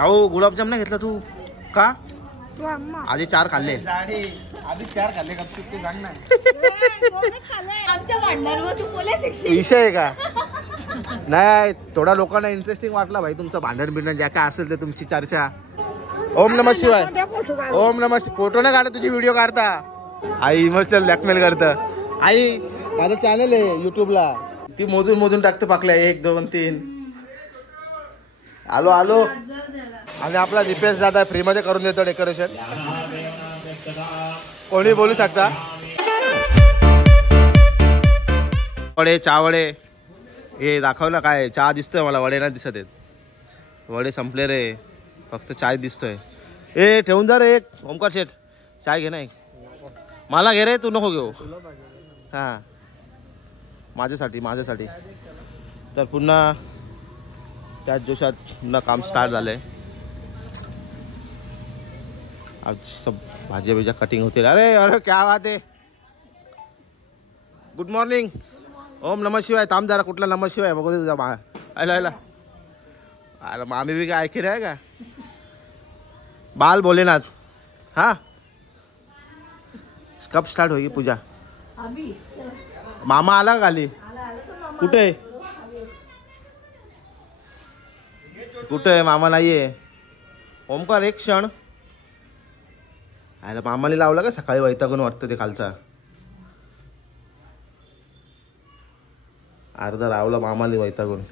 शाहू गुलाबजाम नाही घेतला तू का? आधी 4 खाल्ले. आधी 4 खाल्ले का तू सांग ना. आमच्या भांडणावर तू बोला शिक्षण विषय आहे का? नाही थोडा लोकांना इंटरेस्टिंग वाटला भाई तुमचं भांडण बिंडण ज्या काय असेल ते तुमची चर्चा. ओम नमः शिवाय. ओम नमः. फोटो नाही काढा तुझी व्हिडिओ काढता. आई मस्त ब्लॅकमेल करतं. आई माझं चॅनल आहे युट्यूबला. ती मोजून मोजून टाकते पाकल्या 1 2 3. आलो आलो. आणि आपला दीपेश दादा फ्री मध्ये करून देतो डेकोरेशन. कोणी बोलू शकता. वडे चहा वडे हे दाखवलं काय? चहा दिसतोय मला, वडे नाही दिसत आहेत. वडे संपले रे, फक्त चाय दिसतोय. ए ठेवून जा रे एक. ओमकार शेठ चाय घे ना एक. मला घे रे, तू नको घेऊ. हां माझ्यासाठी. तर पुन्हा त्याच जोशात पुन्हा काम स्टार्ट झालंय. आज सब भाज्या बिज्या कटिंग होतील. अरे क्या बात आहे. Good morning. ओम नमः शिवाय. थांब जरा, कुठला नमः शिवाय बघू दे. आयला अरे मामी भी काय ऐकले आहे का? बाल भोलेनाथ. हाँ कब स्टार्ट होगी पूजा? मामा आला का खाली? कुठे कुठे मामा नाहीये. ओमकार एक क्षण. आयला मामाने लावला का सकाळी वैतागून वाटतं ते खालचा. अर्धा रावला मामाने वैतागून.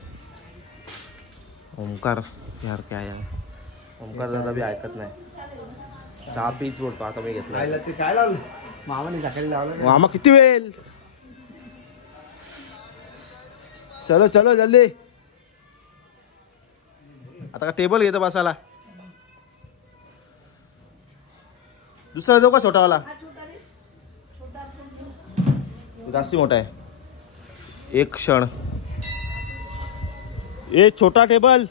ओमकार यार काय आहे. ओमकार दादा बी ऐकत नाही. चहा पीच बोलतो. आता मी घेतला. काय लावलं मामाने सकाळी लावलं. मामा किती वेळ. चलो जल्दी. आता का टेबल घेतो बसायला. दुसरा देऊ का छोटावाला? जास्ती मोठा आहे. एक क्षण. ए छोटा टेबल.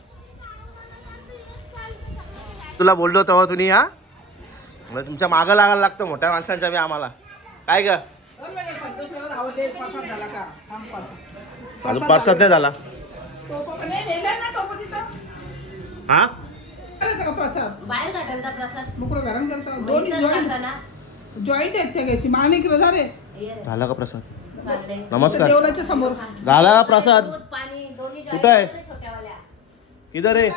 तुला बोललो तेव्हा तुम्ही. हा तुमच्या मागं लागायला लागतं मोठ्या माणसांच्या बी आम्हाला. काय ग अजून प्रसाद नाही झाला. हा बाहेर घाटायचा प्रसाद जॉईंट आहेत त्या गॅसी माने की रजा रे. झाला का प्रसाद? नमस्कार. देवळाच्या समोर झाला का प्रसाद? कुठं आहे? किधर आहे?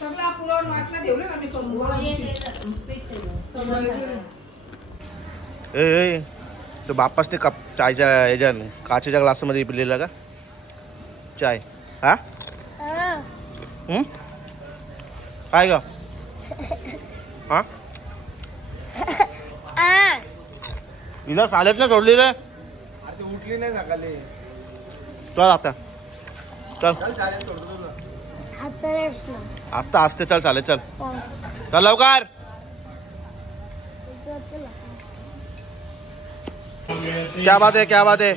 सगळा पुरवून वाटला ठेवलं का मी करून. ए तो बाप्पासने कप चायच्या याच्या काचेच्या ग्लासमध्ये पिलेला का चाय? हा काय ग? हा इधर चालत ना सोडली रे. उठली नाही सकाळी. चल आता चल. आता असते. चल चालेल. चल लवकर. क्या बात आहे.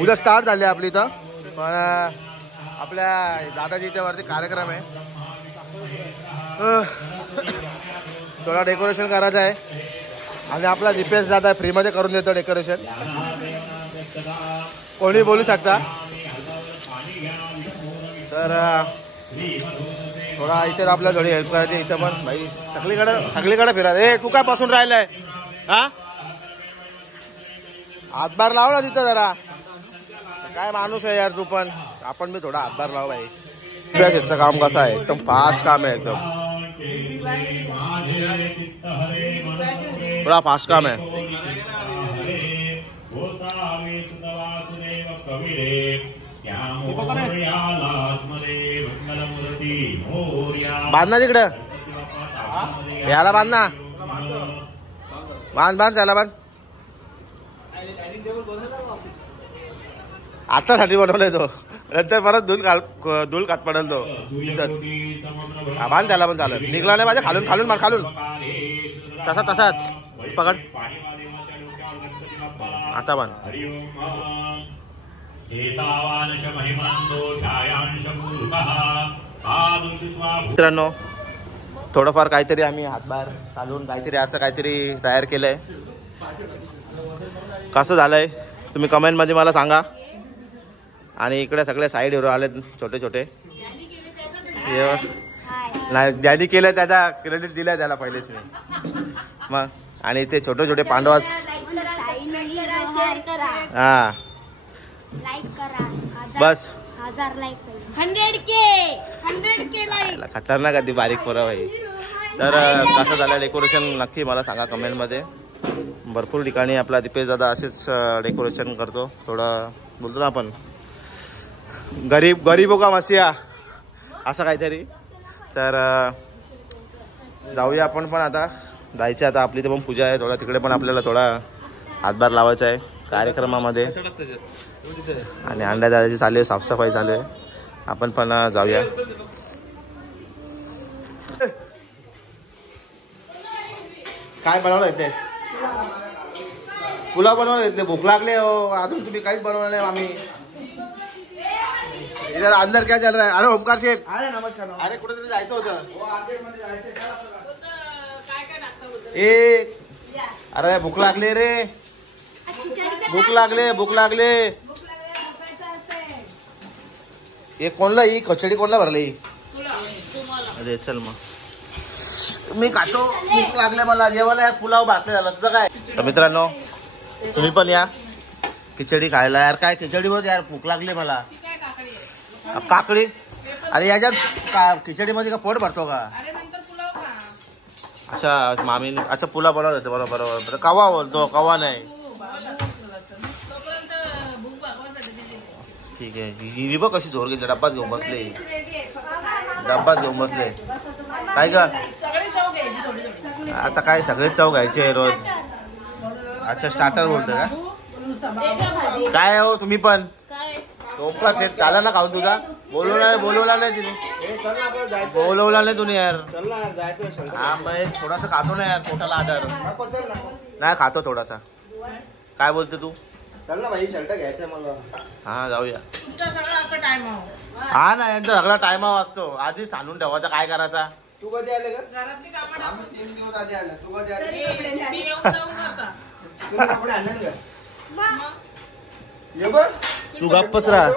उद्या स्टार्ट झाली आपली इथं. आपल्या दादाजीच्या वरती कार्यक्रम आहे. थोडा डेकोरेशन करायचं आहे. आणि आपला दीपेश दादा फ्री मध्ये करून देतो डेकोरेशन. कोणी बोलू शकता. तर थोडा इथे आपल्या थोडी हेल्प करायची. इथं पण भाई सगळीकडे फिरायचं. तू काय पासून राहिलाय? हा हातभार लाव ना तिथं जरा. काय माणूस आहे यार तू पण. आपण बी थोडा हातभार लाव भाई. याचं काम कसं आहे? एकदम फास्ट काम आहे. एकदम थोडा फास्ट काम आहे. बांध ना तिकडं. याला बांध ना. बांध त्याला बांध. आतासाठी बनवलाय तो. नंतर परत धूल खात पडेल तो इथंच. बांध त्याला पण चालत. निघला नाही पाहिजे. खालून मार. खालून तसाच पकड. आता बांध. मित्रांनो थोडंफार काहीतरी आम्ही हातभार चालवून काहीतरी असं काहीतरी तयार केलंय. कसं झालंय तुम्ही कमेंट मध्ये मला सांगा. आणि इकडे सगळे साईड हिरो आले छोटे छोटे. नाही ज्यांनी केलं त्याचा क्रेडिट दिला त्याला पहिलेच मी. मग आणि ते छोटे छोटे पांडवास. हा बस 100K लाईक. खतरनाक आधी बारीक पोरं भाई. तर कसं झालं डेकोरेशन नक्की मला सांगा कमेंटमध्ये. भरपूर ठिकाणी आपला दीपेश दादा असेच डेकोरेशन करतो. थोडं बोलतो ना आपण गरीबो का मसिया असं काहीतरी. तर जाऊया आपण पण आता. जायचं आता आपली तर पण पूजा आहे. थोडा तिकडे पण आपल्याला थोडा हातभार लावायचा आहे कार्यक्रमामध्ये. आणि अंडा दादाची चालू आहे, साफसफाई चालू आहे. आपण पण जाऊया. काय बनवलं येते? पुलाव बनवलं येते. भूक लागले हो अजून तुम्ही काहीच बनवलं नाही. आम्ही इधर अंदर क्या चल रहा है? अरे ओमकार शेठ. अरे नमस्कार. अरे कुठेतरी जायचं होतं. अरे भूक लागले रे. भूक लागले. हे कोणला ही खचडी कोणला भरली? अरे चल मग मी खातो. भूक लागले मला जेवायला. यार पुलाव भात नाही झाला तुझं काय? तर मित्रांनो तुम्ही पण या खिचडी खायला. यार काय खिचडी होत यार. भूक लागली मला. काकडी. अरे याच्यात खिचडीमध्ये का पोट भरतो का? अच्छा मामीने अच्छा पुलाव बनवत होते. बरोबर. कवा बोलतो कवा नाही. ठीक आहे. ही बघ कशी जोर घेतली. डब्बाच घेऊन बसले. काय का आता काय सगळेच चव घ्यायचे रोज. अच्छा स्टार्टर बोलतोय का? काय हो तुम्ही पण ओमकार शेठ झाला ना खाऊन तुझा? बोलवला नाही तिने. बोलवला नाही तुम्ही यार. हा मग थोडासा खातो ना यार. पोटाला आधार नाही. खातो थोडासा. काय बोलते तू? चल ना भाई शर्ट घ्यायचंय मला. हा जाऊया. हा ना यांचा सगळा टाइम असतो. आधी सांगून ठेवायचा काय करायचा. तू कधी आले का? आम्ही 3 दिवस आधी आला. तू कधी आले? तुम्ही कपडे आणले का? ये बघ तू गप्पच राहा.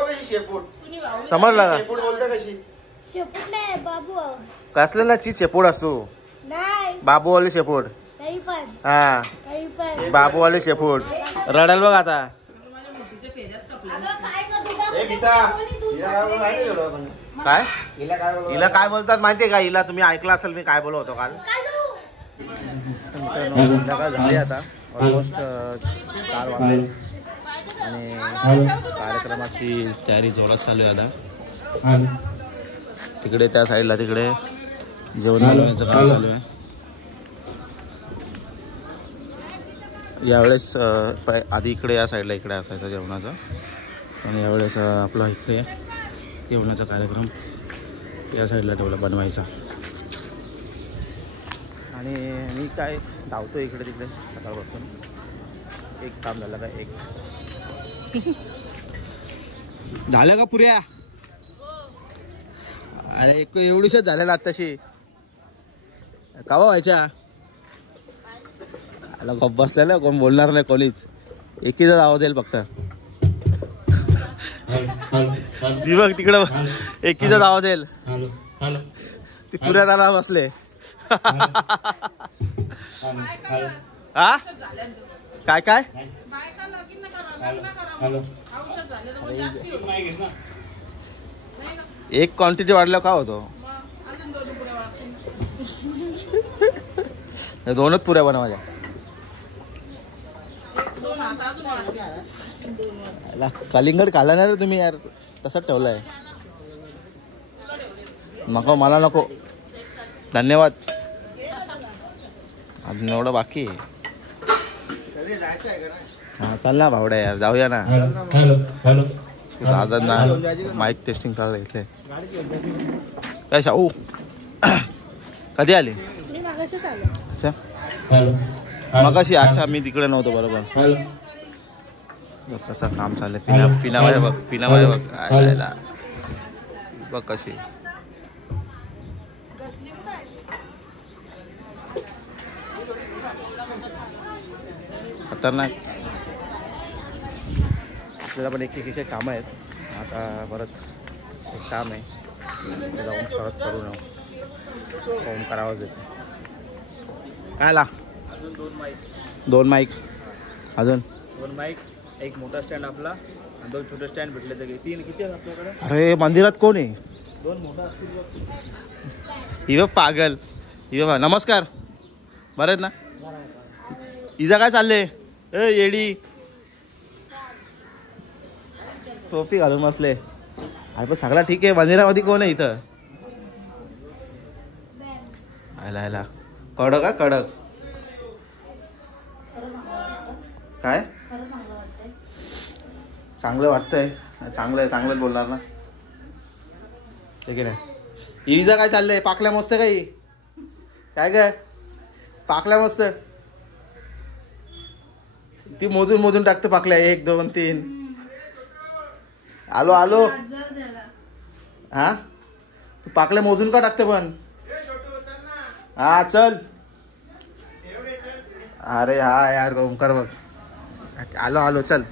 समजला का? शेपूट बोलते कशी? शेपूट नाही बाबू. कसलेला चीज शेपूट असतो. नाही बाबूवाली शेपूट. काही पण. हा बाबूवाली शेपूट. रडाल बघ आता. काय हिला काय बोलतात माहितीये का? हिला तुम्ही ऐकलं असेल मी काय बोलत होतो काल. संध्याकाळ झाली आता ऑलमोस्ट 4 वाजले. आणि कार्यक्रमाची तयारी जोरात चालू आहे आता. तिकडे त्या साईडला तिकडे जेवण बनवण्याचं काम चालू आहे. यावेळेस आधी इकडे या साईडला इकडे असायचं जेवणाचं. आणि यावेळेस आपला इकडे जेवणाचा कार्यक्रम या साईडला ठेवला बनवायचा. आणि मी काय धावतो इकडे तिकडे सकाळपासून. एक काम झालं का एक झालं का पुऱ्या? अरे एक एवढीच झालेला आत्ताशी. कावा व्हायच्या गप बसलेलं. कोण बोलणार नाही कोणीच. एकीचाच आवाज येईल फक्त. बघ तिकडं एकीचाच आवाज येईल. ती पुऱ्यात आला बसले. हा काय काय एक क्वांटिटी वाढल्यावर का होतो? 2च पुऱ्या बनवायच्या. कलिंगड खाला नाही रे तुम्ही यार. तसंच ठेवलाय. नको मला नको. धन्यवाद. अजून एवढं बाकी आहे. हा चल ना भावड्या यार जाऊया ना. दादा ना माईक टेस्टिंग करायला इथे. काय शाहू कधी आले? अच्छा मगाशी. अच्छा मी तिकडे नव्हतो. बरोबर. बघ कसं काम चाललंय. पिनाबाई बघ. पिनाबाई बघ आयला बघ कशी. खतरनाक. आपल्याला पण एक कामं आहेत. आता परत एक काम आहे ते जाऊन परत करू नये. ओमकार आवाज येतो काय ला. अजून 2 माईक अजून 2 माईक, एक मोठा स्टँड आपला आणि 2 छोटे स्टँड भेटले तर 3 किती आहेत आपल्याकडे. अरे मंदिरात कोण आहे. 2 मोठा असतील. इव पागल इव. नमस्कार बरं आहेत ना. इजा काय चालले ए येडी टोपी घालून बसले. अरे पण सगळा ठीक आहे. मंदिरामध्ये कोण आहे इथं. आयला कडक का कडक काय चांगलं वाटतंय. चांगलं बोलणार ना ठीक आहे. इजा काय चाललंय. पाकल्या मस्त काही काय काय पाकल्या मस्त. ती मोजून टाकते पाकल्या 1 2 3. आलो हा तू पाकल्या मोजून का टाकते पण. हा चल. अरे हा यार ओमकार बघ. आलो चल.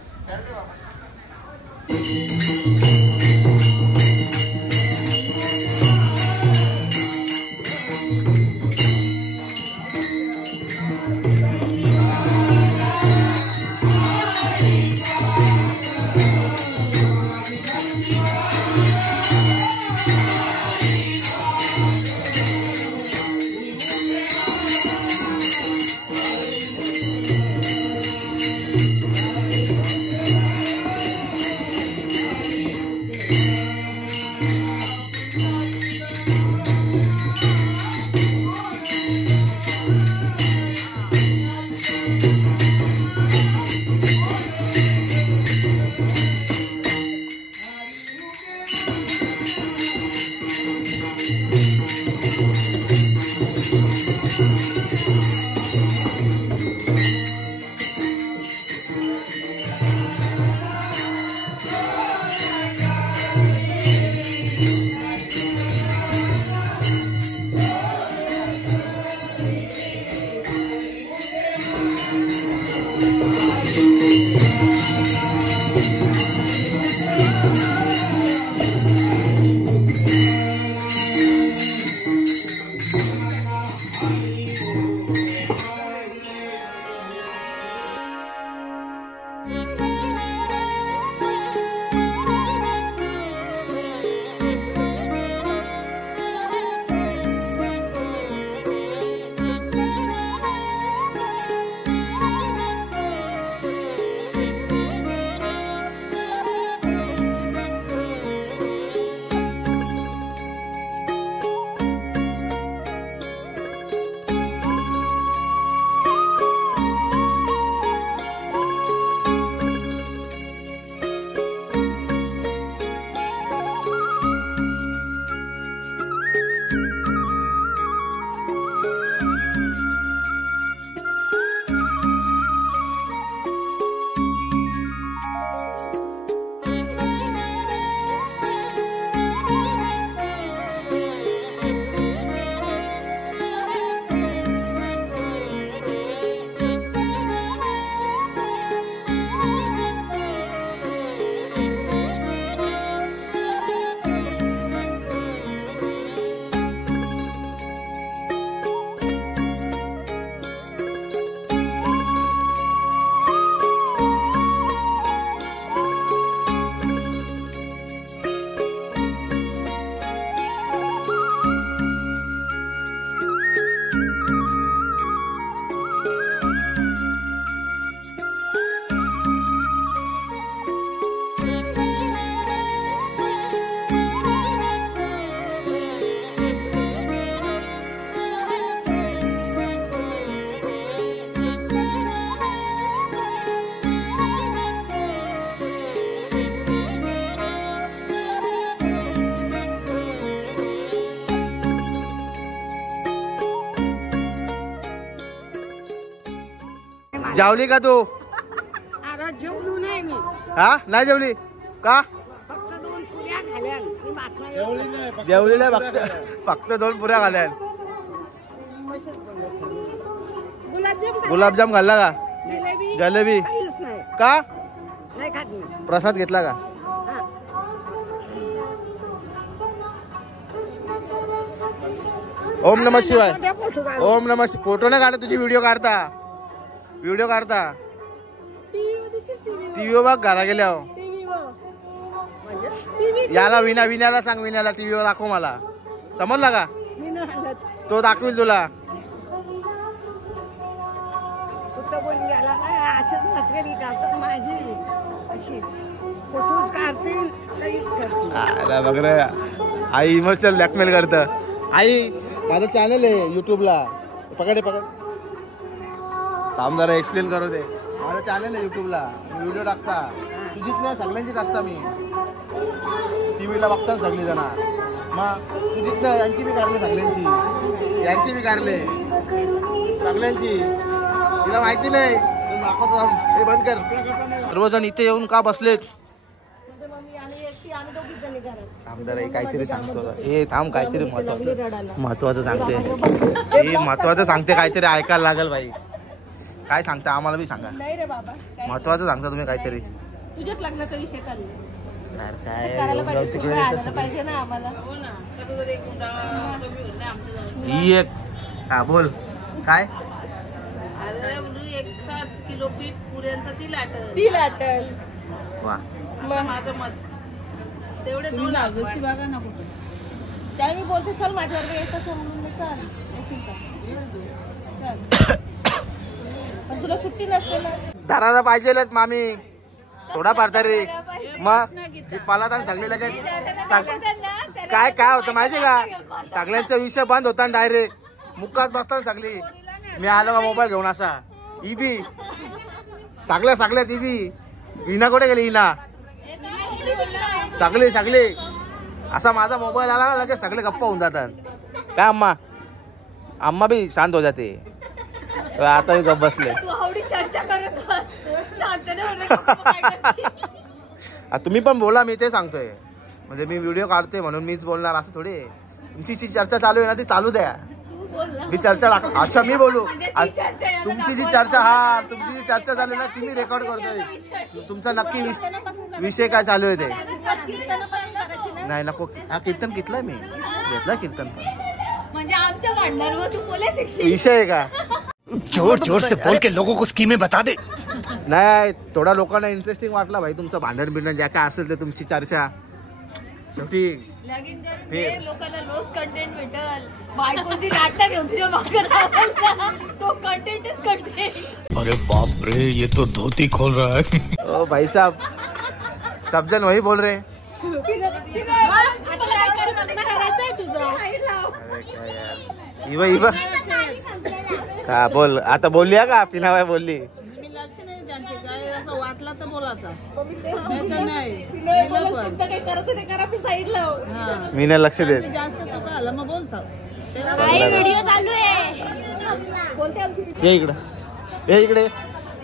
जेवली का तू? अरे जेवलो नाही मी. हा नाही जेवली का? फक्त 2 पुऱ्या खाल्या. जेवली नाही फक्त 2 पुऱ्या खाल्या. गुलाबजाम खाल्ला का? जलेबी का? नाही खात मी. प्रसाद घेतला का? ओम नमः शिवाय. नको त्या फोटो काढ. ओम नमः फोटो नाही काढा, तुझी व्हिडिओ काढता. व्हिडिओ काढता. टीव्हीवर दिसेल, टीव्हीवर. टीव्हीवर बघ घरा गेल्यावर. टीव्हीवर. म्हणजे टीव्ही याला विण्याला सांग, विण्याला टीव्हीवर दाखव मला. समजला का? मी नाही सांगत. तो दाखवेल तुला. कुठं पण गेला ना असंच मस्करी करतात माझी अशी. फोटोज काढतील काहीच करतील. आला बघ रे, आई इमोशनल ब्लॅकमेल करत. आई माझं चॅनल आहे युट्यूबला. पकड काम जरा एक्सप्लेन करू दे. माझं चॅनल आहे युट्यूबला, व्हिडिओ टाकता. तुझीच नाही सगळ्यांची टाकता मी. टीव्हीला बघता सगळी जण. मग तुझीच नाही, यांची बी काढले सगळ्यांची, यांची बी काढले सगळ्यांची. तिला माहिती नाही. दाखवतो, हे बंद कर. सर्वजण इथे येऊन का बसलेत? आमदार काहीतरी सांगतो. हे थांब, काहीतरी महत्वाचं सांगते. हे महत्वाचं सांगते, काहीतरी ऐकायला लागेल बाई. काय सांगता आम्हाला बी सांगा. नाही रे बाबा, महत्वाचं सांगता तुम्ही काहीतरी. तुझ्याच लग्नाचा विषय चालला. यार काय करायला येऊन जाऊ पाहिजे, तिकडे सुद्धा तसं. आणायला पाहिजे ना आम्हाला. हो ना, आता जर एक गुंडा कमी होईल ना आमच्या जवळ. ही एक. हा बोल काय. अरे बोलू 1 किलो पीठ पुऱ्यांचा ती लाटल. ती लाटल. वा. असं माझं मत. तेवढे 2 लाख बघा ना कुठे. त्या मी बोलते चल माझ्यावर येत असं म्हणून मी चाल येशील का? चल. पण तुला सुट्टी नसते ना. धरायला पाहिजेलच मामी थोडाफार तरी. मग मला तर सगळे लगेच काय काय होतं माहिती का, सगळ्यांचा विषय बंद होता डायरेक्ट. मुक्कात बसतात सगळी. मी आलो का मोबाईल घेऊन असा. इबी सगळ्यात इबी. इना कुठे गेली? इना सगळे असा माझा मोबाईल आला ना लगेच सगळे गप्पा होऊन जातात. काय अम्मा बी शांत हो जाते. आता मी गप्प बसले. तुम्ही पण बोला, मी ते सांगतोय. म्हणजे मी व्हिडिओ काढते म्हणून मीच बोलणार असं थोडी. तुमची जी चर्चा चालू आहे ना ती चालू द्या. मी चर्चा अच्छा मी बोलू. तुमची जी चर्चा, हा तुमची जी चर्चा चालू आहे ना ती मी रेकॉर्ड करतोय. तुमचा नक्की विषय काय चालू आहे ते. नाही नको. हा कीर्तन घेतलाय मी, घेतलाय कीर्तन पण. म्हणजे आमच्या भांडणांवर तू बोला शिक्षण विषय आहे का. जोर से बोल के लोगों को स्कीमें बता दे. नाही थोडा लोकांना इंटरेस्टिंग वाटला भाई तुमचं भांडण बिंडण ज्या काय असेल ते तुमची चर्चा. शेवटी लगीन करून दे, लोकांना रोज कंटेंट भेटल. बायकोची लाटा घेऊन तुझ्या मागं राहाल ना, तो कंटेंटच कंटेंट. अरे बाप रे, ये तो धोती खोल रहा है. ओ भाई साहब, सब जन वही बोल रहे. का बोल आता बोलली का पिनाबाई बोलली. वाटला तर बोलायचा. मी नाही लक्ष देत. जास्त चुका आला मग बोलतो. व्हिडिओ चालू आहे. ये इकडे, ये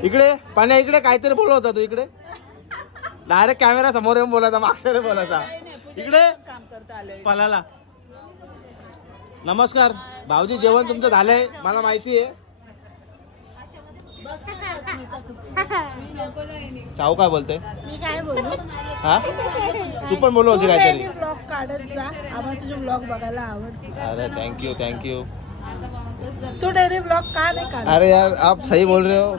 इकडे पाण्या इकडे. काहीतरी बोलत होता तू इकडे. डायरेक्ट कॅमेरा समोर येऊन बोलायचा, मागच्या बोलायचा. इकडे पलाला. नमस्कार भाऊजी, जेवण तुमचं झालंय मला माहिती आहे. चाऊ काय बोलते. मी काय बोलू. हा तू पण बोलत होती काहीतरी. ब्लॉग काढत जा, आम्हाला तुझे ब्लॉग बघायला आवडते. अरे थँक्यू. तू डेली ब्लॉग का नाही काढत. अरे यार आप सही बोल रहे हो.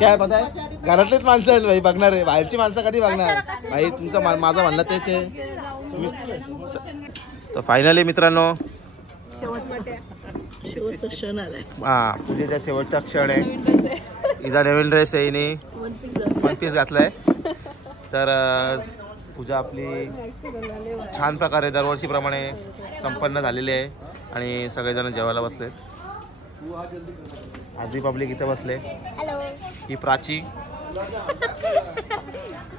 काय पता आहे, घरातलीच माणसं आहेत भाई बघणार आहे, बाहेरची माणसं कधी बघणार भाई. तुमचं माझं म्हणणं तेच आहे. तर फायनली मित्रांनो शेवटचा क्षण आलाय. हा पूजेचा शेवटचा क्षण आहे. हिचा नवीन ड्रेस आहे, हिने 1 पीस घातलाय. तर पूजा आपली छान प्रकारे दरवर्षीप्रमाणे संपन्न झालेली आहे आणि सगळेजण जेवायला बसलेत. आधी पब्लिक इथे बसले. ही प्राची,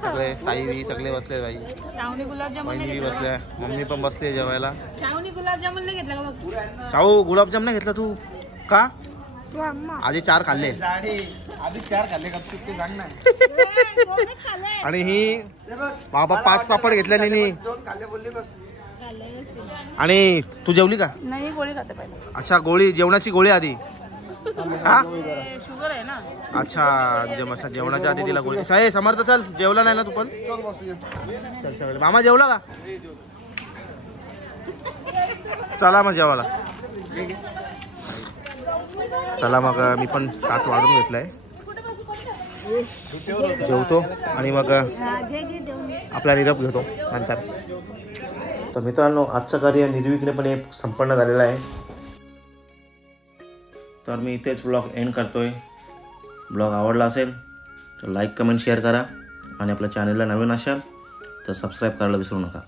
सगळे ताई सगळे बसले भाई. बहिणी बी बसल्या, मम्मी पण बसली जेवायला. गुलाबजामुन नाही घेतला का बघ. शाहू गुलाबजाम नाही घेतला तू का. आधी 4 खाल्ले. आधी 4 खाल्ले आणि ही बाबा 5 पापड घेतल्याने. आणि तू जेवली का. नाही गोळी खाते पहिले. अच्छा गोळी, जेवणाची गोळी आधी. हा शुगर आहे ना. अच्छा जेवणाच्या आधी तिला गोळी. साहेब समर्थ चल, जेवला नाही ना तू पण. चल मामा जेवला का. चला मग जेवायला. चला मग मी पण ताट वाढून घेतलाय, जेवतो आणि मग आपला निरोप घेतो नंतर. तर मित्रांनो, आजचं कार्य निर्विघ्नपणे संपन्न झालेलं आहे. तर मी इथेच ब्लॉग एंड करतोय. ब्लॉग आवडला असेल तर लाईक कमेंट शेअर करा आणि आपल्या चॅनलला नवीन असाल तर सबस्क्राईब करायला विसरू नका.